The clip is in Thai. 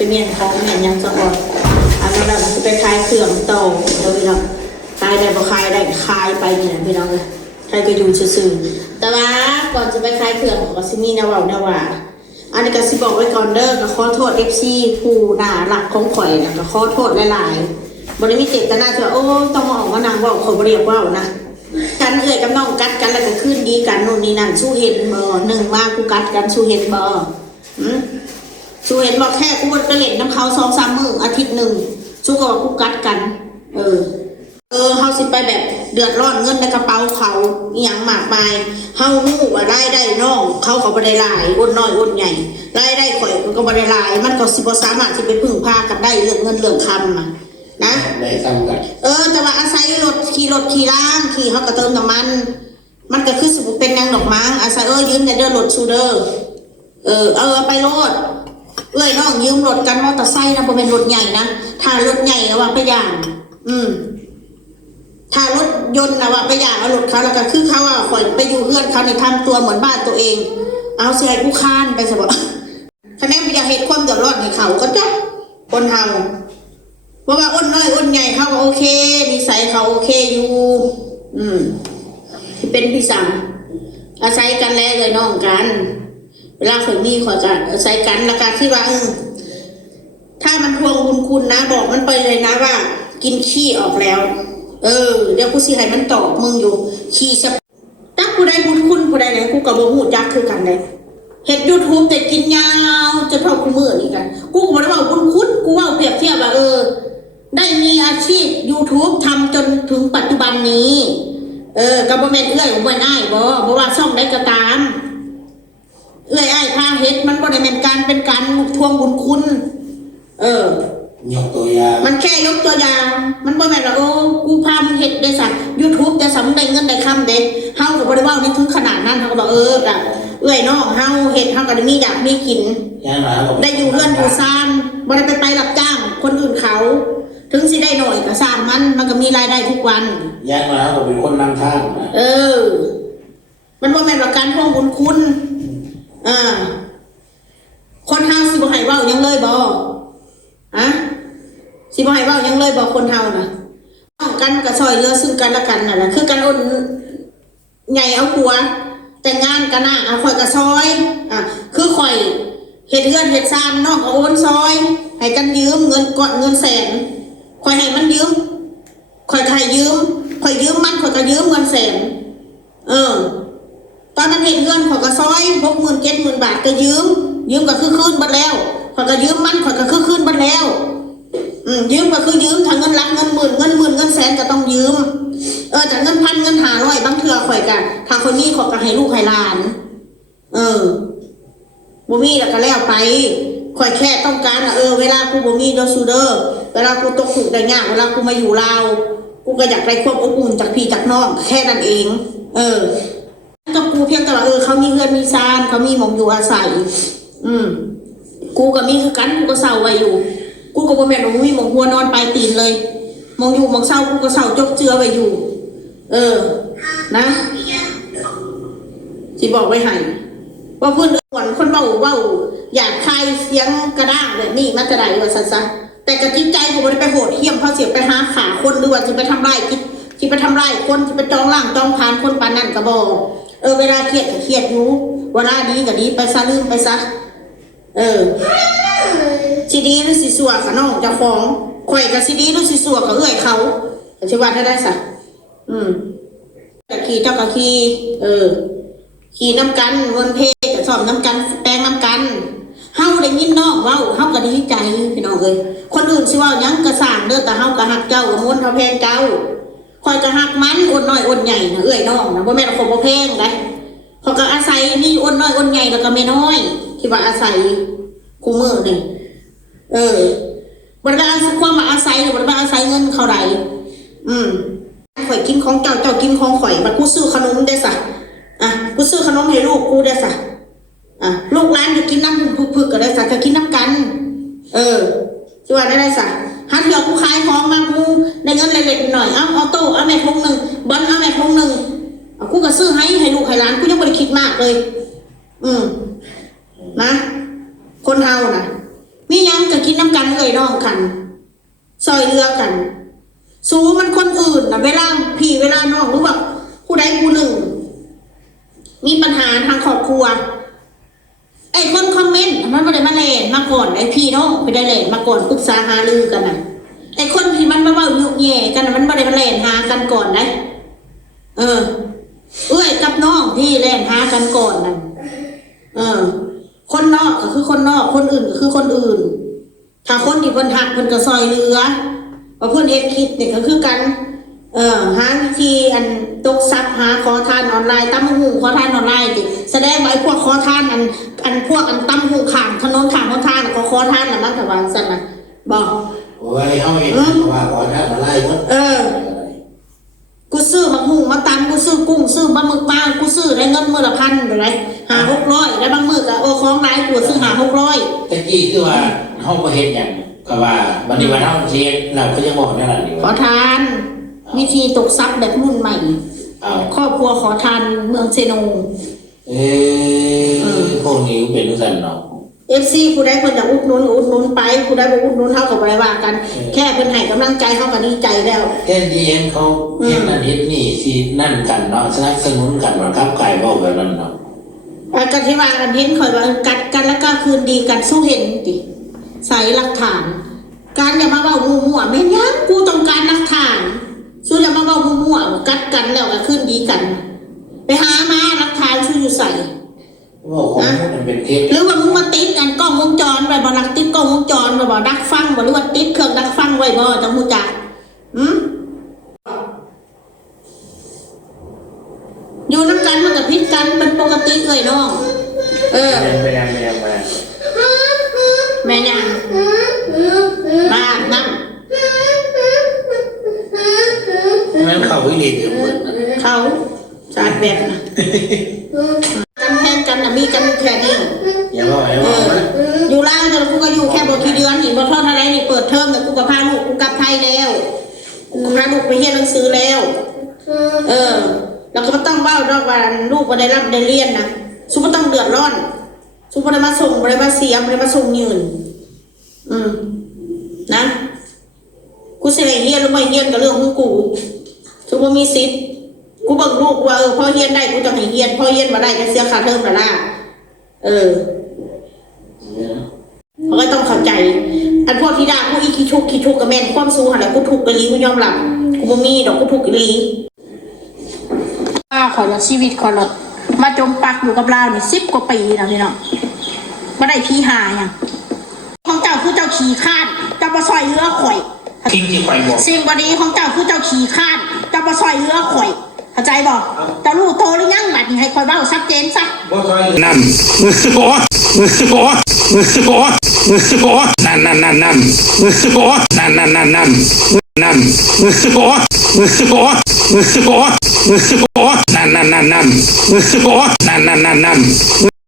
ไปเมียนท้องเมียนยังสะอ่อนอันนั้นเราจะไปคลายเครื่องโตเราพี่น้องคลายได้บ่คลายได้คลายไปเนี่ยพี่น้องเลยใครก็อยู่ซื่อๆแต่ว่าก่อนจะไปคลายเครื่องก็สิมีแนวเว้าแนวว่าอันนี้ก็สิบอกไว้ก่อนเด้อก็ขอโทษ FC ผู้น่ารักของข่อยนะก็ขอโทษหลายๆบ่ได้มีเจตนาที่ว่าโอ้ต้องมาออกมานางเว้าเขาบ่เรียกเว้านะกันเอ่ยกับน้องกัดกันแล้วก็คืนดีกันนู่นนี่นั่นสู้เห็นบ่หนึ่งมากูกัดกันสู้เห็นบ่สู้เห็นบ่แค่กูไปเล่นน้ำเขา2-3 มื้ออาทิตย์หนึ่งสู้ก็ว่ากูกัดกันเฮาสิไปแบบเดือดร้อนเงินในกระเป๋าเขาอีหยังมากมายเฮาฮู้ว่ารายได้น้องเขาบ่ได้หลายอ้นน้อยอ้นใหญ่รายได้ข่อยก็บ่ได้หลายมันก็สิบ่สามารถสิไปพึ่งพากันได้เรื่องเงินเรื่องคำนะได้ซ้ำกันแต่ว่าอาศัยรถขี่ล้างขี่เขาก็เติมน้ำมันก็คือสมมุติเป็นนางดอกไม้อาศัยยืมในเดือนรถชูเดอร์ไปรถน้องยืมรถกันมอเตอร์ไซค์นะบ่เป็นรถใหญ่นะถ้ารถใหญ่ว่าไปอย่างถ้ารถยนต์นะว่าไปอย่างเอารถเขาแล้วก็คือเขาข่อยไปอยู่เพื่อนเขาในทำตัวเหมือนบ้านตัวเองเอาเสียผู้ค้านไปซะบ่คะแนนอยากเหตุความเดือดร้อนให้เขาก็จบคนเฮาเพราะว่าอ้นน้อยอ้นใหญ่เขาโอเคนิสัยเขาโอเคอยู่ที่เป็นพี่สั่งอาศัยกันแล้วเลยน้องกันเวลาคนนี้ขอจะอาศัยกันแล้วกันที่ว่าถ้ามันทวงบุญคุณนะบอกมันไปเลยนะว่ากินขี้ออกแล้วเดี๋ยวกูสิให้มันตอบมึงอยู่ขี้ชับตักกูได้บุญคุณกูได้ไหนกูกับโบหูจักคือกันเลยเห็ด YouTube แต่กินยาวจะเท่ากูมือนี่กันกูก็บอกว่าบุญคุณกูว่าเปรียบเทียบว่าได้มีอาชีพ YouTube ทำจนถึงปัจจุบันนี้กับบ่แม่นของบ่อ้ายบ่ว่าช่องได้ก็ตามอ้ายพาเฮ็ดมันบ่ได้แม่นการเป็นการทวงบุญคุณยกตัวอย่างมันแค่ยกตัวอย่างมันบ่แม่นว่ากูพามึงเฮ็ดได้ซะ YouTube แต่สำได้เงินได้คำเด้เฮาก็บ่ได้เว้าในถึงขนาดนั้นเฮาก็บอกจ้ะน้องเฮาเฮ็ดเฮาก็ได้มีอยากมีกินได้อยู่เฮือนอยู่ซ่านบ่ได้ไปรับจ้างคนอื่นเขาถึงสิได้หน่อยก็สร้างมันก็มีรายได้ทุกวันย้ายมาผมเป็นคนนำทางมันบ่แม่นว่าการทวงบุญคุณคนเฮาสิบ่ให้เว้ายังเลยบ่สิบ่ให้เว้ายังเลยบ่คนเฮาน่ะต้องกันก็ช่วยเหลือซึ่งกันและกันนั่นแหละคือกันอ้นใหญ่เอาผัวแต่งงานกันน่ะเอาข่อยก็ซอยคือข่อยเฮ็ดเฮือนเฮ็ดซ่านน้องก็โอนซอยให้กันยืมเงินก่อนเงินแสนข่อยให้มันยืมข่อยก็ให้ยืมข่อยยืมมันข่อยก็ยืมเงินแสนตอนนั้นเฮ็ดเฮือนข่อยก็ซอย60,000 70,000 บาทก็ยืมก็คือคืนบัดแล้วข่อยก็ยืมมันข่อยก็คือคืนบัดแล้วยืมก็คือยืมถ้าเงินลักเงินหมื่นเงินแสนก็ต้องยืมแต่เงินพันเงิน500บางเทื่อข่อยก็ถ้าคนนี้ข่อยก็ให้ลูกให้หลานบ่มีแล้วก็แล้วไปข่อยแค่ต้องการเวลากูบ่มีโดซูเดอร์เวลากูตกทุกข์ได้ยากเวลากูมาอยู่ลาวกูก็อยากได้ความอบอุ่นจากพี่จากน้องแค่นั้นเองกับกูเพียงแต่ว่าเขามีเงินมีซานเขามีหมองอยู่อาศัยกูก็มีคือกันกูก็เศร้าไว้อยู่กูก็บ่แม่นว่ามีหมองหัวนอนปลายตีนเลยมองอยู่มองเศร้ากูก็เศร้าจกเจือไว้อยู่นะสิบอกไว้ให้ว่าเพื่อนคนเว้าอยากคลายเสียงกระด้างแบบนี้มันจะได้ว่าซั่นๆแต่กระจิตใจกูบ่ได้ไปโหดเหี้ยมเขาเสียไปหาขาคนหรือว่าสิไปทำร้ายสิไปทำร้ายคนสิไปจองล่างจองผ่านคนปานนั้นก็บ่เวลาเครียดก็เครียดอยู่เวลาดีก็ดีไปซะลืมไปซะสิดีหรือสิสัวกับน้องเจ้าของข่อยก็สิดีหรือสิสัวกับเขาสิว่าได้ซะก็ขี่เจ้าก็ขี่น้ำกันวนเพศก็สอบน้ำกันแปลงน้ำกันเฮาได้ยินน้องเว้าเฮาก็ดีใจพี่น้องคนอื่นสิเว้าหยังก็สร้างเด้อแต่เฮาก็ฮักเจ้าก็ม้วนเฮาแพงเจ้าข่อยก็ฮักมันอ้นน้อยอ้นใหญ่นะน้องนะบ่แม่นคนบ่แพงได้เขาก็อาศัยนี่อ้นน้อยอ้นใหญ่แล้วก็แม่น้อยที่ว่าอาศัยคู่มือนี่บ่ได้อาศัยความว่าอาศัยหรือบ่ได้อาศัยเงินเขาใดข่อยกินของเจ้ากินของข่อยบัดกูซื้อขนมได้ซะกูซื้อขนมให้ลูกกูได้ซะลูกหลานจะกินน้ำพึกๆก็ได้ซะจะกินน้ำกันสิว่าได้ซะหาเถื่อกูขายของมากูได้เงินเล็กๆหน่อยเอาโต้เอาแม่ทงนึงบอลเอาแม่ทงนึงกูก็ซื้อให้ลูกให้หลานกูยังบ่ได้คิดมากเลยนะคนเฮานะมียังก็กิน เลยน้องกันซอยเรือกันสู้มันคนอื่นนะเวลาพี่เวลาน้องรู้แบบผู้ใดผู้หนึ่งมีปัญหาทางครอบครัวไอ้คนคอมเมนต์มันไม่ได้มาเล่นมาก่อนไอ้พี่น้องไม่ได้เล่นมาก่อนปรึกษาหารือกันนะไอ้คนที่มันมาเว้ายุแย่กันมันไม่ได้มาเล่นหากันก่อนนะเอ้ยกับน้องพี่เล่นหากันก่อนนั่นคนนอกก็คือคนนอกคนอื่นก็คือคนอื่นถ้าคนที่เพิ่นหักเพิ่นก็ซอยเรือว่าเพิ่นเฮ็ดคิดนี่ก็คือกันหาวิธีอันตกทรัพย์หาขอทานออนไลน์ตั้มหูขอทานออนไลน์ติแสดงว่าไอ้พวกขอทานอันพวกอันตั้มหูข้างถนนข้างขอทานก็ขอทานน่ะมันก็ว่าซั่นน่ะบอก โอ้ยเขาเองว่าก่อนนะมาไล่มัน กูซื้อมะฮุ่งมาตำกูซื้อกุ้งซื้อปลาหมึกมากูซื้อได้เงินมื้อละ1,000ไปเลย500-600แล้วบางมื้อก็ของหลายกูซื้อ500-600ตะกี้คือว่าเขาไปเห็นอย่างก็ว่าบันนี้วันเท่าเทียนเราก็ยังบอกนั่นแหละอยู่ ขอทานวิธีตกทรัพย์แบบรุ่นใหม่ครอบครัวขอทานเมืองเซโนพวกนี้เป็นทุกสันเนาะFC ผู้ใดเพิ่นจะอุดหนุนไปผู้ใดบ่อุดหนุนเฮาก็บ่ได้ว่ากันแค่เพิ่นให้กำลังใจเฮาก็ดีใจแล้วแค่ที่เห็นเขาเห็นนั่นเห็นนี่สินั่นกันเนาะสนับสนุนกันมันครับไก่บอกแบบนั้นเนาะกันที่ว่ากันเห็นข่อยว่ากัดกันแล้วก็คืนดีกันสู้เห็นติใส่หลักฐานการอย่ามาเว้ามั่วๆแม่นยังกูต้องการหลักฐานสู้อย่ามาเว้ามั่วๆกัดกันแล้วก็คืนดีกันไปหามาหลักฐานสู้อยู่ใส่ว่าของมันเป็นเทปหรือว่ามึงมาติดอันกล้องวงจรไปบ่ลักติดกล้องวงจรบ่ดักฟังบ่หรือว่าติดเครื่องดักฟังไว้บ่จังฮู้จักอยู่นำกันมันก็ผิดกันเป็นปกติเอ้ยน้องไม่ยังแม่ยังมานั่งนั่นเขาวิริถึงเหมือนเขาสาดแบบนะกันแทนกันนะมีกันแค่นี้อย่าบอกอยู่ล่างแต่กูก็อยู่แค่บ่กี่เดือนนี่บ่เท่าไรนี่เปิดเทอมแต่กูก็พาลูกกูกลับไทยแล้วกูพาลูกไปเรียนหนังสือแล้วแล้วก็ต้องเบ้าดอกว่าลูกบ่ได้รับได้เรียนนะสุบ่ต้องเดือดร้อนสุบ่ได้มาส่งบ่ได้มาเสียบ่ได้มาส่งยืนนะกูสิได้เรียนหรือไม่เรียนก็เรื่องของกูสุบ่มีสิทธิ์กูเบิ่งลูกว่าพ่อเรียนได้กูจะให้เรียนพ่อเรียนบ่ได้ก็เสียค่าเทอมละล่ะเขาก็ต้องเข้าใจอันพวกที่ด่ากูอีคิชุกกับแม่นความสู้หั่นแหละกูถูกกะลีกูยอมรับกูบ่มีดอกกูถูกกะลีขอชีวิตขอรถมาจมปักอยู่กับเรานี่10 กว่าปีแล้วพี่น้องบ่ได้พี่หาหยังของเจ้าคือเจ้าขี้ข้านเจ้าบ่ซอยเรือข่อยทิ้งที่ข่อยบอกสิ่งบ่ดีของเจ้าคือเจ้าขี้ข้านเจ้าบ่ซอยเรือข่อยเข้าใจบ่เจ้ารู้โตหรือยังบัดนี้ให้ข่อยเว้าชัดเจนซะบ่ซอยนั่นโอ้นั่นนั่นนั่นนั่นโอ้นั่นนั่นนั่นนั่นนั่นโอ้นั่นนั่นนั่นนั่นโอ้นั่นนั่นนั่นนั่น